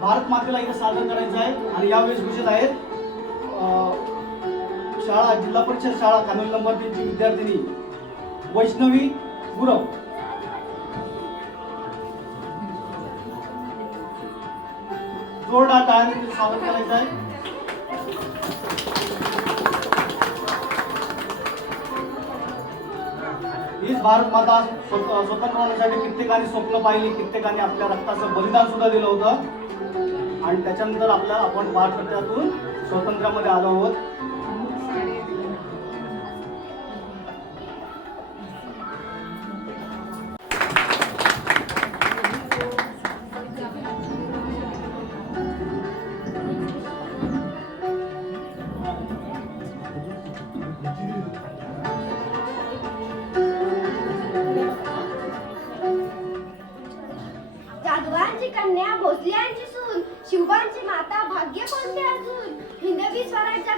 भारत मातेला इथे सादर करायचं आहे आणि या वेशभूषेत आहेत शाळा जिल्हा परिषद शाळा कानोली नंबर तीनची विद्यार्थिनी वैष्णवी गुरव. जोरदार टाळ्यांनी स्वागत करायचं आहे. हीच भारत माता स्व- स्वतंत्र होण्यासाठी कित्येकाने स्वप्न पाहिली कित्येकाने आपल्या रक्ताचं बलिदान सुद्धा दिलं होतं. आणि त्याच्यानंतर आपला आपण भारतातून स्वातंत्र्यामध्ये आलो आहोत.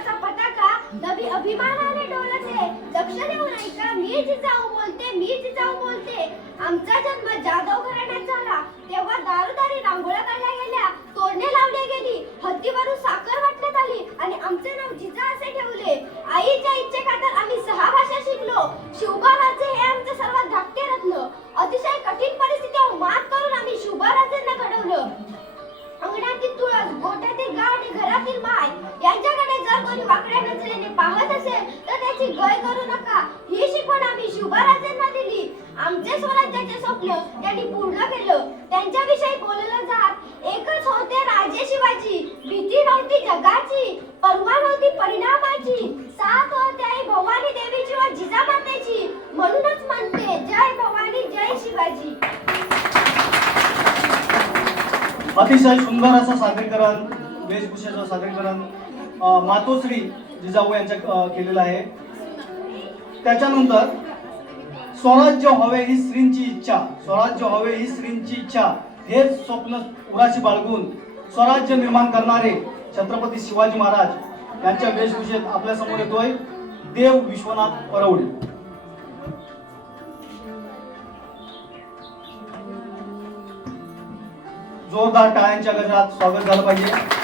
स्वराज्याचा पताका नवी अभिमानाने डोलत. आहे लक्ष देऊन ऐका मी जिजाऊ बोलते मी जिजाऊ बोलते. आमचा जन्म जाधव घराण्यात झाला. तेव्हा दारोदारी रांगोळ्या काढल्या गेल्या. तोडणे लावले गेली. हत्तीवरून साखर करू नका. ही शिकवण आम्ही शिवबाराजांना दिली. आमचे स्वराज्याचे स्वप्न त्यांनी पूर्ण केलं. त्यांच्याविषयी बोललं जात एकच होते राजे शिवाजी भीती नव्हती जगाची परवा नव्हती परिणामाची. साथ होते आई भवानी देवीची व जिजामातेची म्हणूनच म्हणते जय भवानी जय शिवाजी. अतिशय सुंदर असं सादरीकरण वेशभूषेचं सादरीकरण मातोश्री जिजाऊ यांच्या केलेलं आहे. त्याच्यानंतर स्वराज्य हवे ही स्त्रींची इच्छा. स्वराज्य हवे ही स्त्रींची इच्छा. हेच स्वप्न उराशी बाळगून स्वराज्य निर्माण करणारे छत्रपती शिवाजी महाराज यांच्या वेशभूषेत आपल्यासमोर येतोय देव विश्वनाथ परवडे. जोरदार टाळ्यांच्या गजरात स्वागत झालं पाहिजे.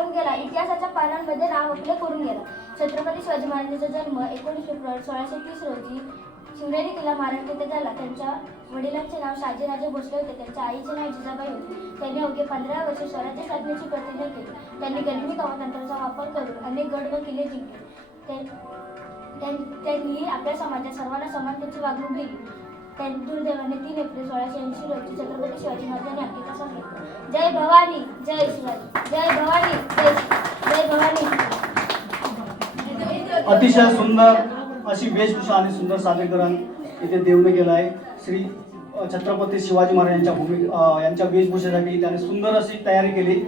होऊन गेला. इतिहासाच्या पानांमध्ये नाव आपले करून गेला. छत्रपती शिवाजी महाराजांचा जन्म एकोणीस फेब्रुवारी सोळाशे तीस रोजी शिवनेरी किल्ला महाराष्ट्र झाला. त्यांच्या वडिलांचे नाव शाजीराजे भोसले होते. त्यांच्या आईचे नाव जिजाबाई होते. त्यांनी अवघे पंधरा वर्षे स्वराज्य साधनेची प्रतिज्ञा केली. त्यांनी गनिमी तंत्राचा वापर करून अनेक गड व किल्ले जिंकले. त्यां- त्यांनी आपल्या समाजात सर्वांना समानतेची वागणूक दिली. त्यांनी दुर्दैवाने तीन एप्रिल सोळाशे ऐंशी रोजी छत्रपती शिवाजी महाराजांनी अंकिता सांगितलं. जय भवानी जय शिवाजी. जय भवानी जय जय भवानी. अतिशय सुंदर अशी वेशभूषा आणि सुंदर सादरीकरण इथे देवने केलं आहे. श्री छत्रपती शिवाजी महाराज यांच्या भूमी यांच्या वेशभूषेसाठी त्याने सुंदर अशी तयारी केली.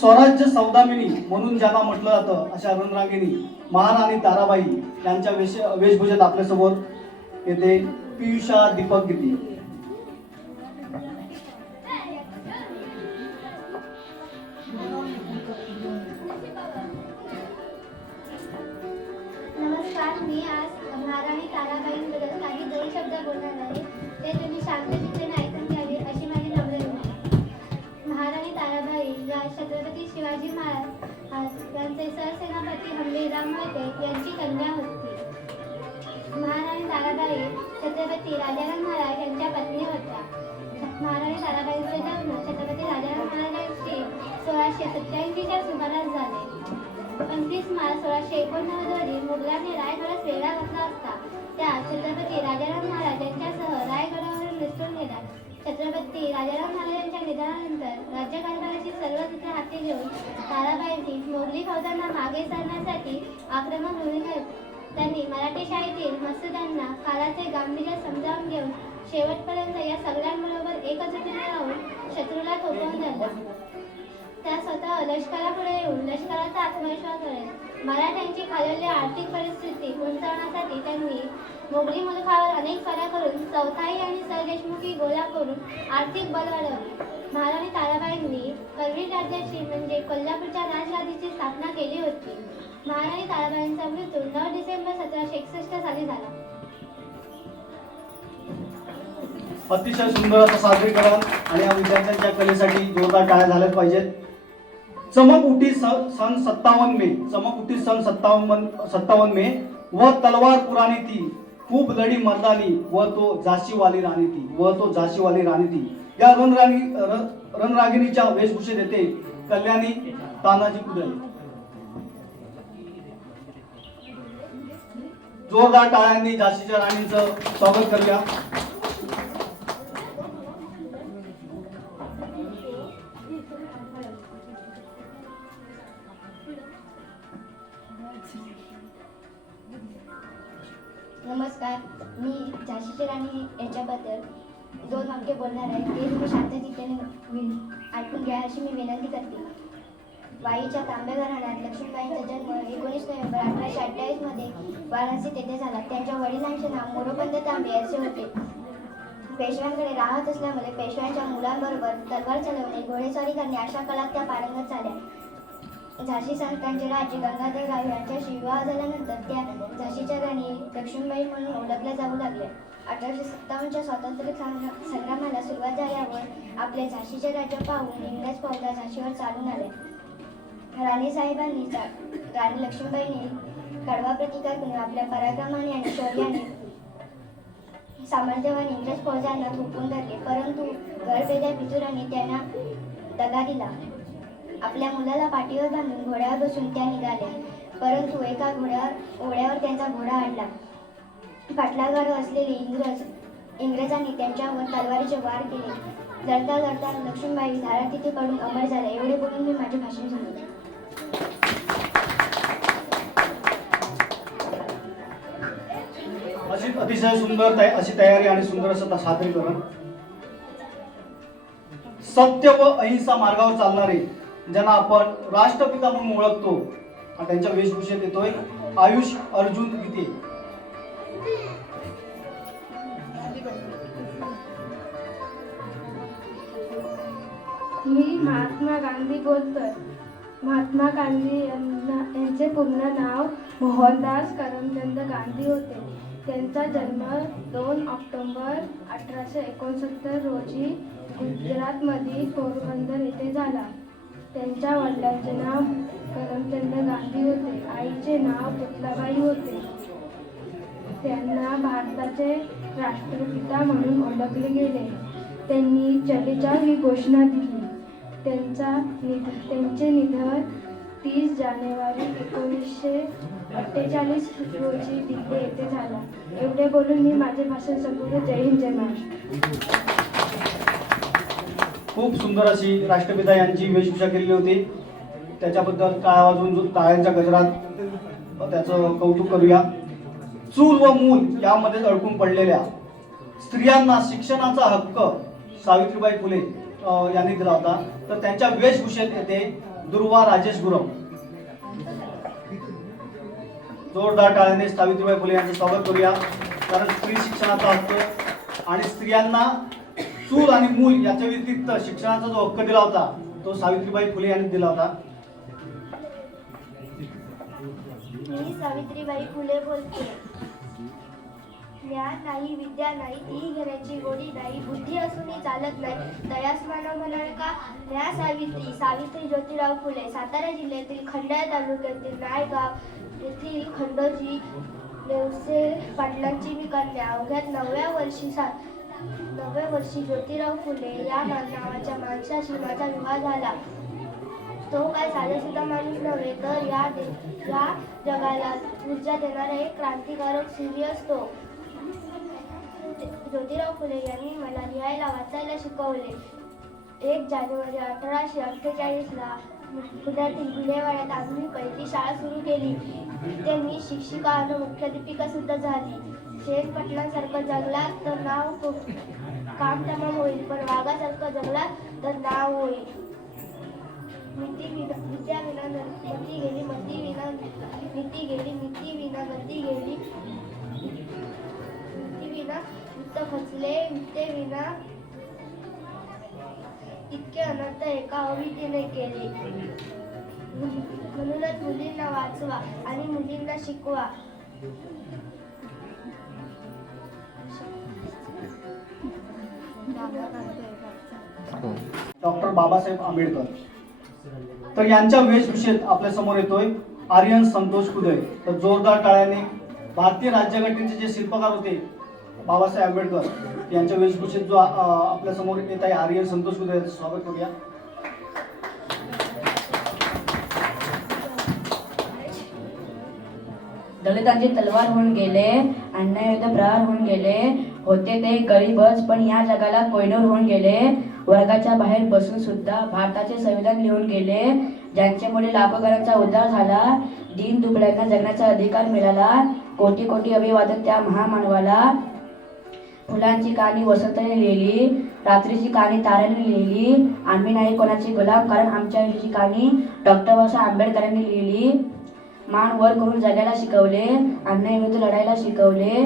स्वराज्य सौदामिनी म्हणून ज्यांना म्हटलं जातं अशा रणरागिणी महाराणी ताराबाई यांच्या वेश वेशभूषेत आपल्यासमोर येते पियुषा दीपक गीती आज यांचे सरसेनापती हंबीरराव मोहिते यांची कन्या होती. महाराणी ताराबाई छत्रपती राजाराम महाराज यांच्या पत्नी होत्या. महाराणी ताराबाईंचे जन्म छत्रपती राजाराम महाराजांचे सोळाशे सत्याऐंशीच्या सुमारास झाले. पंचवीस मार्च सोळाशे एकोणनव्वद रोजी मुघलांनी रायगडास वेढा घातला असता. त्या छत्रपती राजाराम महाराज यांच्यासह रायगडावरून निसटून गेला. छत्रपती राजाराम महाराजांच्या निधनानंतर राज्यकारभार हाती घेऊन ताराबाईंनी मोगली फौजांना मागे सरण्यासाठी आक्रमक भूमिका त्यांनी मराठी शाळेतील मत्स्यदांना काळाचे गांभीर्य समजावून घेऊन शेवटपर्यंत या सगळ्यांबरोबर एकत्रित राहून शत्रूला थोपवून धरला. त्या स्वतः लष्करापुढे येऊन लष्कराचा आत्मविश्वास वाढेल मराठ्यांची खालवलेली आर्थिक परिस्थिती उंचावण्यासाठी त्यांनी मोगली मुलखावर अनेक सऱ्या करून चौथाई आणि सरदेशमुखी गोळा करून आर्थिक बल वाढवले. महाराणी ताराबाईंनी करवीर राज्याची म्हणजे कोल्हापूरच्या राजगादीची स्थापना केली होती. महाराणी ताराबाईंचा मृत्यू नऊ डिसेंबर सतराशे एकसष्ट साली झाला. अतिशय सुंदर असं सादरीकरण आणि या विद्यार्थ्यांच्या कलेसाठी जोरदार टाळ्या झाल्याच पाहिजेत. चमक उठी स- सन सत्तावन्न मे चमक उठी सन सत्तावन्न सत्तावन्न मे व तलवार पुराणी ती खूप लढी मर्दानी व तो झाशीवाली राणी ती व तो झाशीवाली राणी ती. या रणरागी रणरागिणीच्या वेशभूषेत येते कल्याणी तानाजी कुदळी जोरदार टाळ्यांनी झाशीच्या राणींचं स्वागत करूया. नमस्कार. मी झाशीची राणी याच्याबद्दल दोन वाक्य बोलणार आहे. ते तुम्ही शांततेने ऐकून घ्या अशी मी विनंती करते. वाईच्या तांबे घराण्यात लक्ष्मीबाईंचा जन्म एकोणीस नोव्हेंबर अठराशे अठ्ठावीसमध्ये वाराणसी तेथे झाला. त्यांच्या वडिलांचे नाव मोरोपंत तांबे असे होते. पेशव्यांकडे राहत असल्यामुळे पेशव्यांच्या मुलांबरोबर तलवार चालवणे घोडेस्वारी करणे अशा कलात त्या पारंगत झाल्या. झाशी संस्थांचे राजे गंगाधर राव यांच्याशी विवाह झाल्यानंतर त्या झाशीच्या राणी लक्ष्मीबाई म्हणून ओळखल्या जाऊ लागल्या. अठराशे सत्तावन्नच्या स्वातंत्र्य संग्रामाला सुरुवात झाल्यावर आपले झाशीचे राज्य पाहून इंग्रज पावला झाशीवर चालून आले. राणी साहेबांनी राणी लक्ष्मीबाईंनी कडवा प्रतिकार करून आपल्या पराक्रमाने आणि शौर्याने सामर्थ्यवान इंग्रज फौजांना थोपून धरले. परंतु गडपेद्या पितुरांनी त्यांना दगा दिला. आपल्या मुलाला पाठीवर बांधून घोड्यावर बसून त्या निघाल्या. परंतु एका घोड्यावर ओढ्यावर त्यांचा घोडा अडला पाटलागावर असलेले इंग्रज इंग्रजांनी त्यांच्यावर तलवारीचे वार केले. लढता लढता लक्ष्मीबाई झाडा तिथे पडून अमर झाला. एवढे बोलून मी माझे भाषण झाले. अतिशय सुंदर अशी तयारी आणि सुंदर असं सादरीकरण. सत्य व अहिंसा मार्गावर चालणारे ज्यांना आपण राष्ट्रपिता म्हणून ओळखतो आणि त्यांच्या वेशभूषेत येतोय. आयुष अर्जुन गीते मी महात्मा गांधी बोलतोय. महात्मा गांधी यांना यांचे पूर्ण नाव मोहनदास करमचंद गांधी होते. त्यांचा जन्म दोन ऑक्टोंबर अठराशे एकोणसत्तर रोजी गुजरातमधील पोरबंदर येथे झाला. त्यांच्या वडिलांचे नाव करमचंद गांधी होते. आईचे नाव पुतलाबाई होते. त्यांना भारताचे राष्ट्रपिता म्हणून ओळखले गेले. त्यांनी चलेच्या ही घोषणा दिली. त्यांचा निध त्यांचे निधन तीस जानेवारी एकोणीसशे अठ्ठेचाळीस रोजी दिल्ली येथे झाला. एवढे बोलून मी माझे भाषण संपूर्ण जय हिंद जय महाराष्ट्र. खूप सुंदर अशी राष्ट्रपिता यांची वेशभूषा केलेली होती. त्याच्याबद्दल टाळ्या वाजून जो टाळ्यांच्या गजरात त्याचं कौतुक करूया. चूल व मूल यामध्ये अडकून पडलेल्या स्त्रियांना शिक्षणाचा हक्क सावित्रीबाई फुले यांनी दिला होता. तर त्यांच्या वेशभूषेत येते दुर्वा राजेश गुरव. जोरदार टाळ्याने सावित्रीबाई फुले यांचं स्वागत करूया. कारण स्त्री शिक्षणाचा हक्क आणि स्त्रियांना चूल आणि मूल याच्या व्यतिरिक्त शिक्षणाचा जो हक्क दिला होता तो सावित्रीबाई फुले यांनी दिला होता. मी सावित्रीबाई फुले बोलते. ज्ञान नाही विद्या नाही ती घेण्याची गोडी नाही बुद्धी असूनही चालत नाही. दयास मानव म्हणाल का? न्या सावित्री सावित्री ज्योतिराव फुले सातारा जिल्ह्यातील खंडाळा तालुक्यातील नायगाव येथील खंडोजी नेवसे पाटलांची मी कन्या. अवघ्या नवव्या वर्षी सा नवव्या वर्षी ज्योतिराव फुले या नावाच्या माणसाशी माझा विवाह झाला. तो काय साधे सुद्धा माणूस नव्हे तर या दे- या जगाला ऊर्जा देणारा एक क्रांतिकारक सूर्य असतो. ज्योतिराव फुले यांनी मला लिहायला वाचायला शिकवले. एक जानेवारी अठराशे अठ्ठेचाळीसला पुण्यातील गुन्हेवाड्यात आम्ही पहिली शाळा सुरू केली. तिथे मी शिक्षिका आणि मुख्याध्यापिका सुद्धा झाली. शेख पटलांसारखं जगलात तर नाव काम तमाम होईल पण वाघासारखं जगला तर नाव होईल. मिती विना विद्या विना न- मती गेली मती विना नीती गेली नीती विना गती गेली. नीती विना वित्त खचले वित्ते विना इतके अनर्थ एका अविधीने केले. म्हणूनच मुलींना वाचवा आणि मुलींना शिकवा. डॉक्टर बाबासाहेब आंबेडकर. तर यांच्या वेशभूषेत आपल्यासमोर येतोय आर्यन संतोष कुदय तर जोरदार टाळ्याने भारतीय राज्यघटनेचे जे शिल्पकार होते बाबासाहेब आंबेडकर यांच्या वेशभूषेत जो आपल्यासमोर येत आहे आर्यन संतोष कुदय स्वागत करूया. दलितांची तलवार होऊन गेले अन्यायुद्ध प्रहार होऊन गेले होते ते गरीबच पण या जगाला कोयनूर होऊन गेले. वर्गाच्या बाहेर बसून सुद्धा भारताचे संविधान लिहून गेले. ज्यांच्यामुळे लाखो घरांचा उद्धार झाला. दीन दुबळ्यांना जगण्याचा अधिकार मिळाला. कोटी कोटी अभिवादन त्या महामानवाला. फुलांची कहाणी वसंतने लिहिली. रात्रीची कहाणी ताऱ्याने लिहिली. आम्ही नाही कोणाची गुलाम कारण आमच्या आयुष्याची कहाणी डॉक्टर बाबासाहेब आंबेडकरांनी लिहिली. मान वर करून जगायला शिकवले. अन्यायविरुद्ध लढायला शिकवले.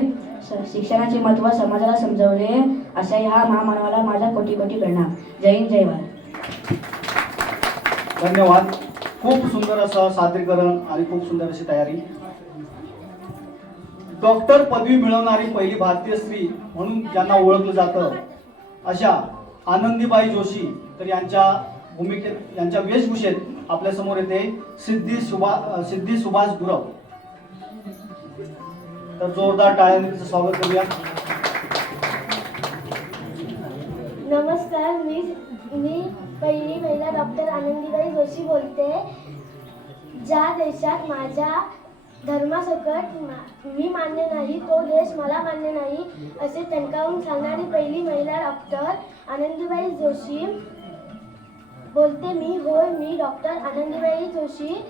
शिक्षणाचे महत्त्व समाजाला समजवले अशा ह्या महामानवाला माझ्या कोटी कोटी प्रणाम. जय हिंद जय भारत. धन्यवाद. खूप सुंदर असं सादरीकरण आणि खूप सुंदर अशी तयारी. डॉक्टर पदवी मिळवणारी पहिली भारतीय स्त्री म्हणून ज्यांना ओळखलं जातं अशा आनंदीबाई जोशी तर यांच्या भूमिकेत यांच्या वेशभूषेत आपल्यासमोर येते सिद्धी सुभा सिद्धी सुभाष गुरव. तर जोरदार टाळ्याने तिचं स्वागत करूया. नमस्कार मी मी पहिली महिला डॉक्टर आनंदीबाई जोशी बोलते. ज्या देशात माझ्या धर्मासकट मा- मी मान्य नाही तो देश मला मान्य नाही असे टणकावून सांगणारी पहिली महिला डॉक्टर आनंदीबाई जोशी बोलते. मी होय मी डॉक्टर आनंदीबाई जोशी.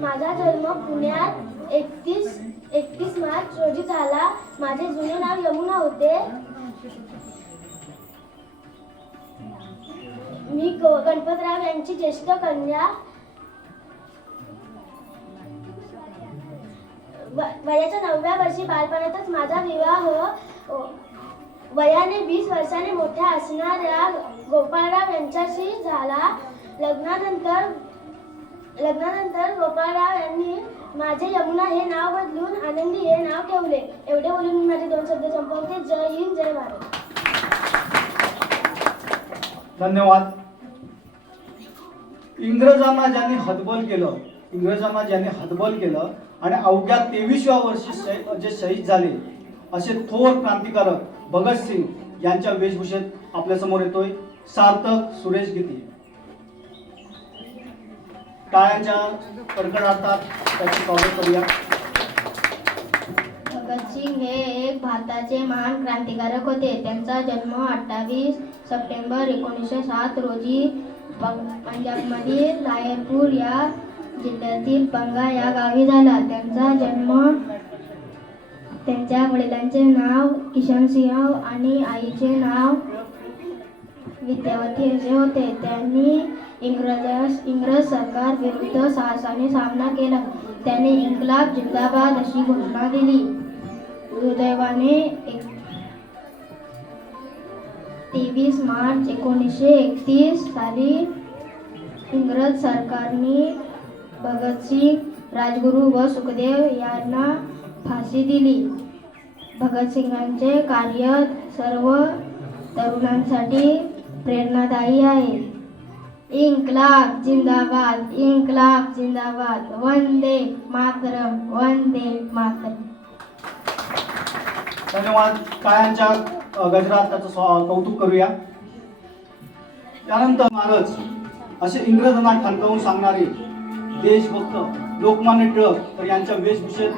माझा जन्म पुण्यात एकतीस एकतीस मार्च रोजी झाला. माझे जुने नाव यमुना होते. मी गणपतराव यांची ज्येष्ठ कन्या. वयाच्या नवव्या वर्षी बालपणातच माझा विवाह हो, वयाने वीस वर्षाने मोठ्या असणाऱ्या गोपाळराव यांच्याशी झाला. लग्नानंतर लग्नानंतर गोपाळराव यांनी माझे यमुना हे नाव बदलून आनंदी हे नाव ठेवले. एवढे बोलून मी माझे दोन शब्द संपवते. जय हिंद जय भारत. धन्यवाद. इंग्रजांना ज्यांनी हतबल केलं. इंग्रजांना ज्यांनी हतबल केलं आणि अवघ्या तेवीसव्या वर्षी जे शहीद झाले असे थोर क्रांतिकारक भगतसिंग यांच्या वेशभूषेत आपल्यासमोर येतोय सार्थक सुरेश गीती. टाळ्यांच्या कडकडाटात त्याचे स्वागत करूया भगतसिंग हे एक भारताचे महान क्रांतिकारक होते. त्यांचा जन्म अठ्ठावीस सप्टेंबर एकोणीसशे सात रोजी पं- पंजाबमधील रायपूर या जिल्ह्यातील पंगा या गावी झाला. त्यांचा जन्म त्यांच्या वडिलांचे नाव किशन सिंह आणि आईचे नाव विद्यावती असे होते. त्यांनी इंग्रज इंग्रज सरकार विरुद्ध साहसाने सामना केला. त्याने इन्कलाब जिंदाबाद अशी घोषणा दिली. दुर्दैवाने एक तेवीस मार्च एकोणीसशे एकतीस साली इंग्रज सरकारने भगतसिंग राजगुरू व सुखदेव यांना फाशी दिली. भगतसिंगांचे कार्य सर्व तरुणांसाठी प्रेरणादायी आहे. इन्कलाब जिंदाबाद इन्कलाब जिंदाबाद. वंदे मातरम वंदे मातरम. धन्यवाद. कायांच्या गजरात त्याचं स्वा- कौतुक करूया? त्यानंतर महाराज असे इंग्रजांना ठणकावून सांगणारे देशभक्त लोकमान्य टिळक तर यांच्या वेशभूषेत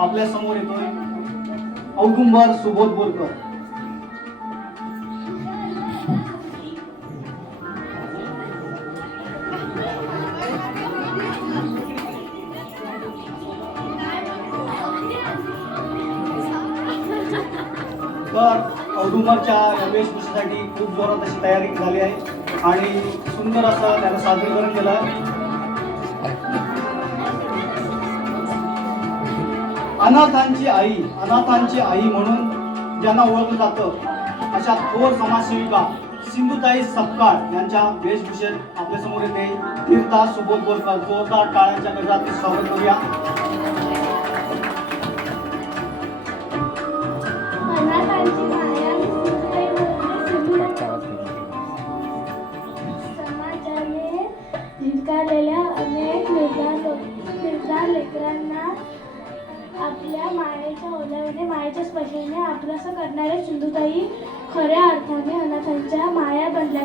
आपल्यासमोर येतोय औदुंबर सुबोध बोरकर. सुंदरच्या या वेशभूषेसाठी खूप जोरात अशी तयारी झाली आहे आणि सुंदर असं त्यानं सादरीकरण केलं आहे. अनाथांची आई अनाथांची आई म्हणून ज्यांना ओळखलं जातं अशा थोर समाजसेविका सिंधुताई सपकाळ यांच्या वेशभूषेत आपल्यासमोर येते. तीर्था सुबोध बोरकर जोरदार टाळ्यांच्या गजरात स्वागत करूया. झिलकारलेल्या अनेक निर्धार निर्धार लेकरांना आपल्या मायेच्या ओलाव्याने मायेच्या स्पर्शाने आपलंसं करणाऱ्या सिंधुताई खऱ्या अर्थाने अनाथांच्या माया बनल्या.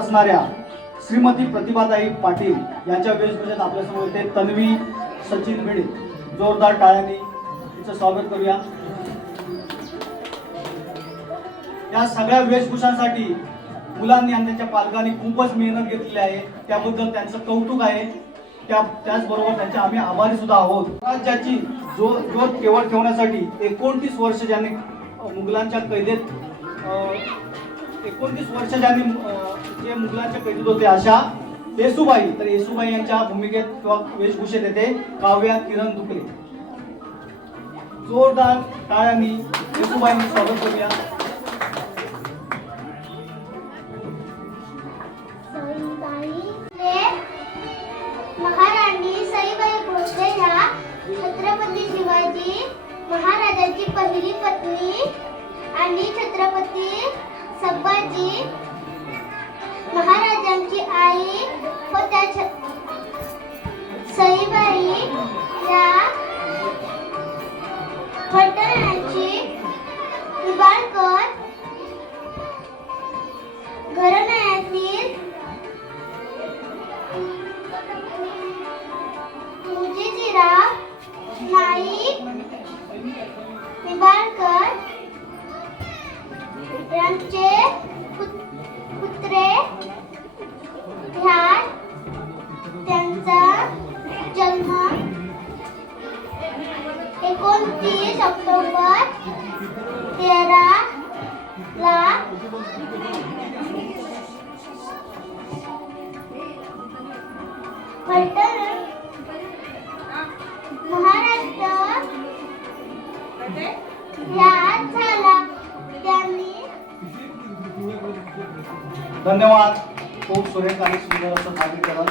असणाऱ्या श्रीमती प्रतिभाताई पाटील यांच्या वेशभूषेत आपल्यासमोर ते तन्वी सचिन भिडे. जोरदार टाळ्यांनी तिचं स्वागत करूया. या सगळ्या वेशभूषांसाठी मुलांनी आणि त्यांच्या पालकांनी खूपच मेहनत घेतलेली आहे. त्याबद्दल त्यांचं कौतुक आहे. त्या त्याचबरोबर त्यांचे आम्ही आभारी सुद्धा आहोत. राज्याची जो जो केवळ ठेवण्यासाठी एकोणतीस वर्ष ज्यांनी मुघलांच्या कैदेत एकोणतीस वर्ष ज्यांनी जे मुघलांच्या कैदेत होते अशा येसुबाई तर येसुबाई यांच्या भूमिकेत किंवा वेशभूषेत येते काव्या किरण दुकले जोरदार टाळ्यांनी येसुबाईंनी स्वागत करूया. पहिली पत्नी आणि छत्रपती संभाजी महाराजांची आई होत्या धन्यवाद. खूप सुरेख आणि सुंदर असं सादरीकरण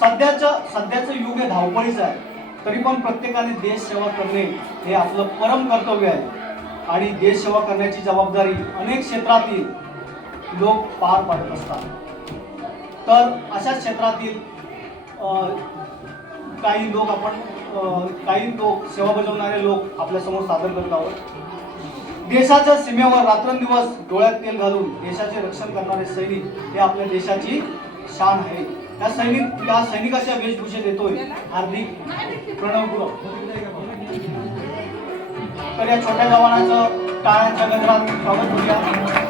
सध्याचं सध्याचं युग हे धावपळीचं आहे. तरी पण प्रत्येकाने देश सेवा करणे हे आपलं परम कर्तव्य आहे. आणि देश सेवा करण्याची जबाबदारी अनेक क्षेत्रातील लोक पार पाडत असतात. तर अशा क्षेत्रातील काही लोक आपण काही लोक सेवा बजावणारे लोक आपल्यासमोर सादर करत आहोत. देशाच्या सीमेवर रात्रंदिवस डोळ्यात तेल घालून देशाचे रक्षण करणारे सैनिक हे आपल्या देशाची शान आहे. त्या सैनिक त्या सैनिकाच्या वेशभूषेत येतोय हार्दिक प्रणव तर या छोट्या जवानाचं टाळ्यांच्या गजरात स्वागत करूया.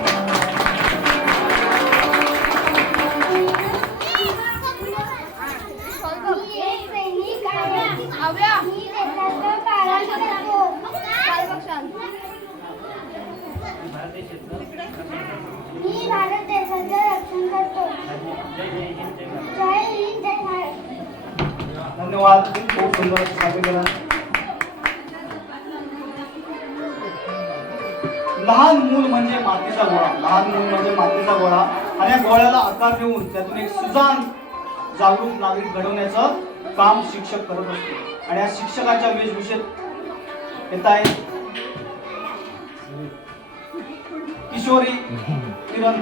मी भारत देशाचे रक्षण करतो. जय हिंद जय भारत. धन्यवाद. खूप सुंदर केला. लहान मूल म्हणजे मातीचा गोळा लहान मूल म्हणजे मातीचा गोळा आणि या गोळ्याला आकार देऊन त्यातून एक सुजान जागरूक नागरिक घडवण्याचं काम शिक्षक करत असतो. आणि या शिक्षकाच्या वेशभूषेत येत आहे किशोरी किरण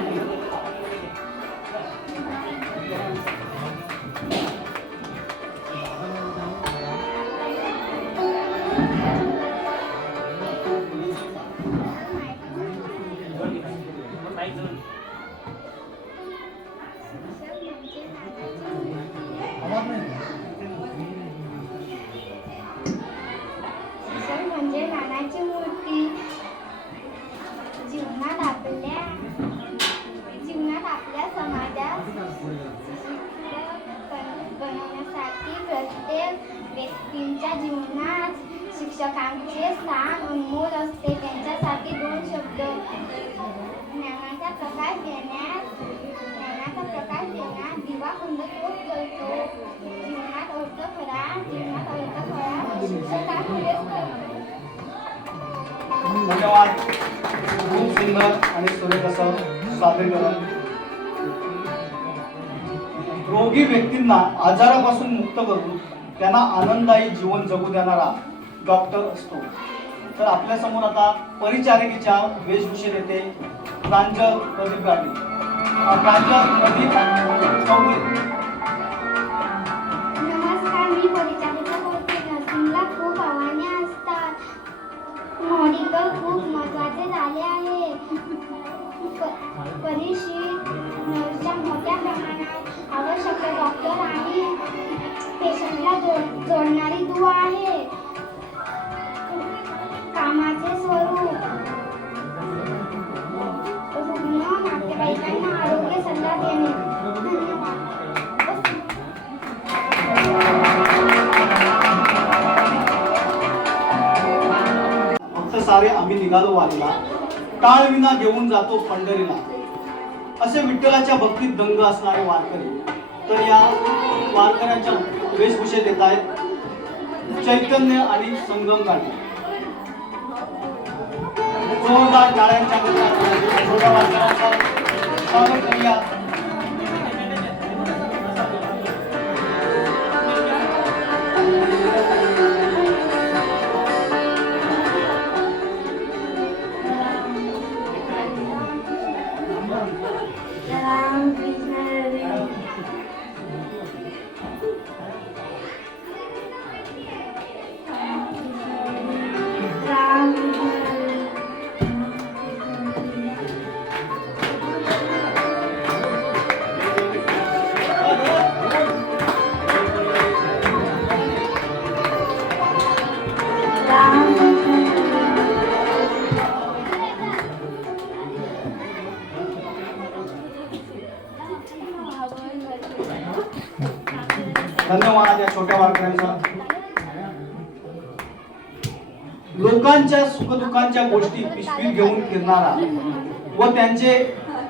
खूप सुंदर आणि सुरेख असं सादरीकरण रोगी व्यक्तींना आजारापासून मुक्त करून त्यांना आनंददायी जीवन जगू देणारा डॉक्टर असतो. तर आपल्यासमोर आता परिचारिकेच्या वेशभूषेत येते प्रांजल प्रदीप गाडी प्रांजल प्रदीप चौधरी मेडिकल खूप महत्त्वाचे झाले आहे. प- मोठ्या प्रमाणात आवश्यक डॉक्टर निघालो वारीला टाळविना घेऊन जातो पंढरीला. असे विठ्ठलाच्या भक्तीत दंग असणारे वारकरी. तर या वारकऱ्यांच्या वेशभूषेत येत आहेत चैतन्य आणि संगम गाठी जोरदार टाळ्यांच्या स्वागत करूया. सुखदुःखांच्या गोष्टी पिशवीत घेऊन फिरणारा व त्यांचे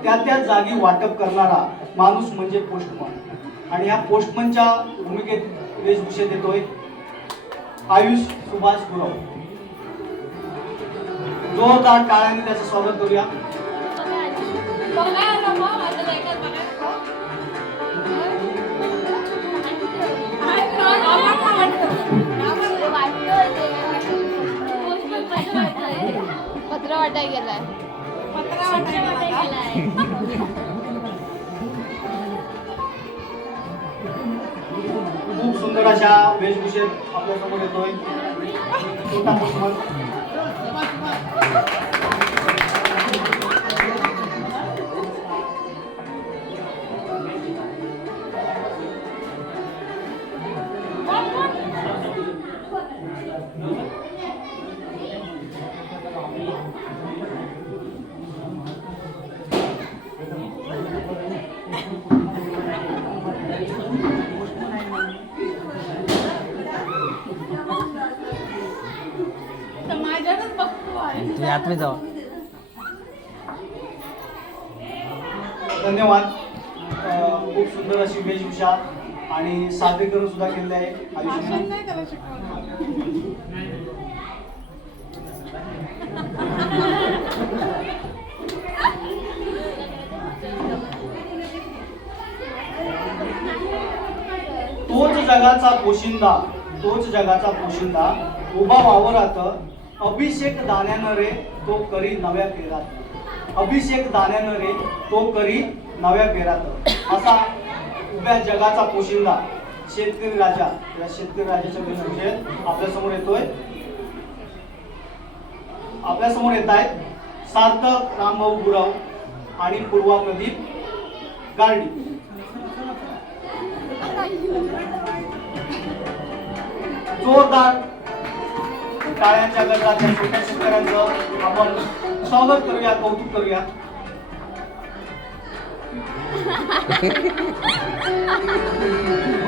त्या त्या जागी वाटप करणारा माणूस म्हणजे पोस्टमन आणि ह्या पोस्टमनच्या भूमिकेत वेशभूषेत येतोय आयुष सुभाष गुरव. जोरदार टाळ्याने त्याचं स्वागत करूया. पत्र वाटाय गेलाय खूप सुंदर अशा वेशभूषेत आपल्यासमोर येतोय. मी जाऊ. धन्यवाद. खूप सुंदर अशी वेशभूषा आणि सादरीकरण सुद्धा केलेले आहे. तोच जगाचा पोशिंदा तोच जगाचा पोशिंदा उभा वावरात अभिषेक दाण्यानं रे तो करी नव्या पेरात अभिषेक दाण्यानं रे तो करी नव्या पेरात असा उभ्या जगाचा पोशिंदा शेतकरी राजा या शेतकरी राजाच्या विषय आपल्यासमोर येतोय. आपल्यासमोर येत आहेत सार्थक रामभाऊ गुराव आणि पूर्वा प्रदीप गार्डी. जोरदार काळ्यांच्या गजरात छोट्या शेतकऱ्यांचं आपण स्वागत करूया कौतुक करूया.